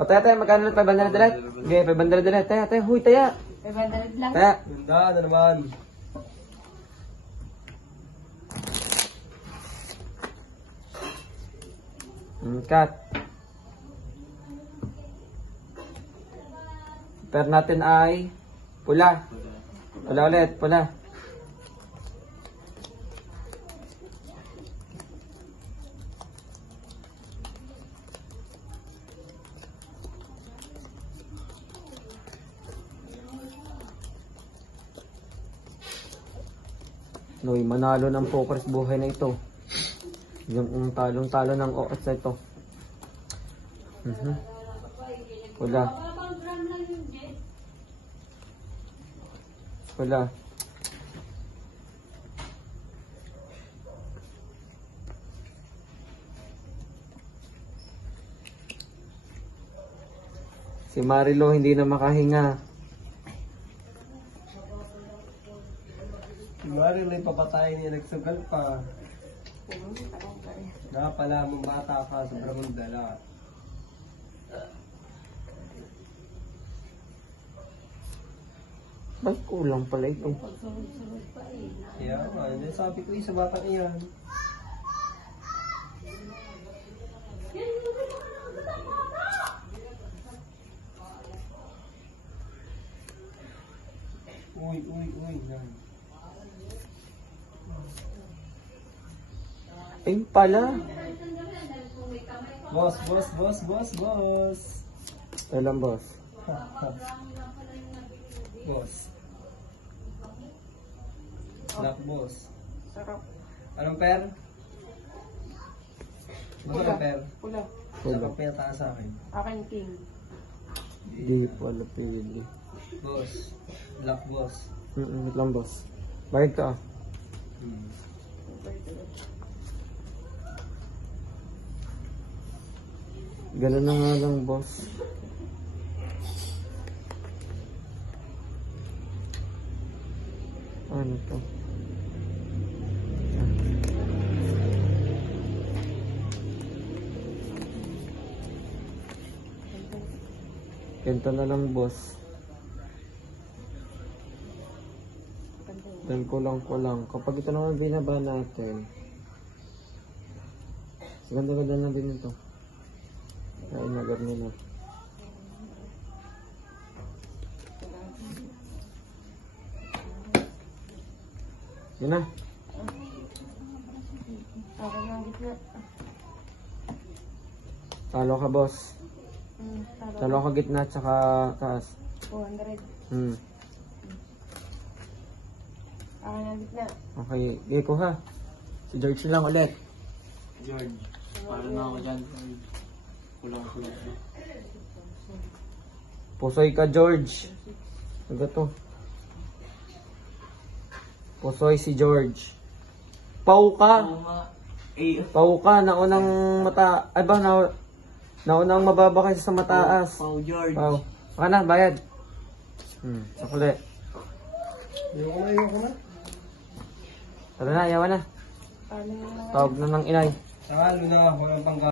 O, taya, magkano lang 500 ulit? Okay, 500 ulit. Taya, huy, taya. 500 lang. Taya. Ganda na naman. Cut. Pair natin ay pula. Pula ulit, pula. Noy, manalo ng focus buhay na ito. Yung talong-talo ng OS na ito. Pula. Pula. Si Marilo hindi na makahinga. Mari lang papatayin niya, nagsugal pa. Nga pala mong bata ka, sobrang mong dala. Ba't kulang pala ito? Kaya nga, sabi ko sa batang iyan. Uy. Ayun pala. Boss. Alam, boss. Boss. Black boss. Sarap. Anong pair? Ano ka pair? Pula. Pula. Sarap pinataas sa akin. Akin king. Hindi pala pili. Boss. Black boss. Wait lang, boss. Bayad ka. Ganun na nga lang, boss. Ano to? Ganito na lang, boss. Dan ko lang. Kapag ito naman binaba natin, ganda-ganda na din ito. Ay, nagar nila. Yun na. Akin ang gitna. Talo ka, boss. Talo ka gitna at saka taas. 200. Akin ang gitna. Okay, Geko ha. Si George lang ulit. George, paano na ako dyan? Kulang. Pusoy ka, George. Ano to? Pusoy si George. Pau ka. Pau ka. Naunang mata... Ay ba? Naunang mababa kasi sa mataas. Pau, George. Pau. Baka na, bayad. Sakuli. Ayoko na. Tara na, yawa na. Tawag na ng inay. Sangalo na, walang pangka.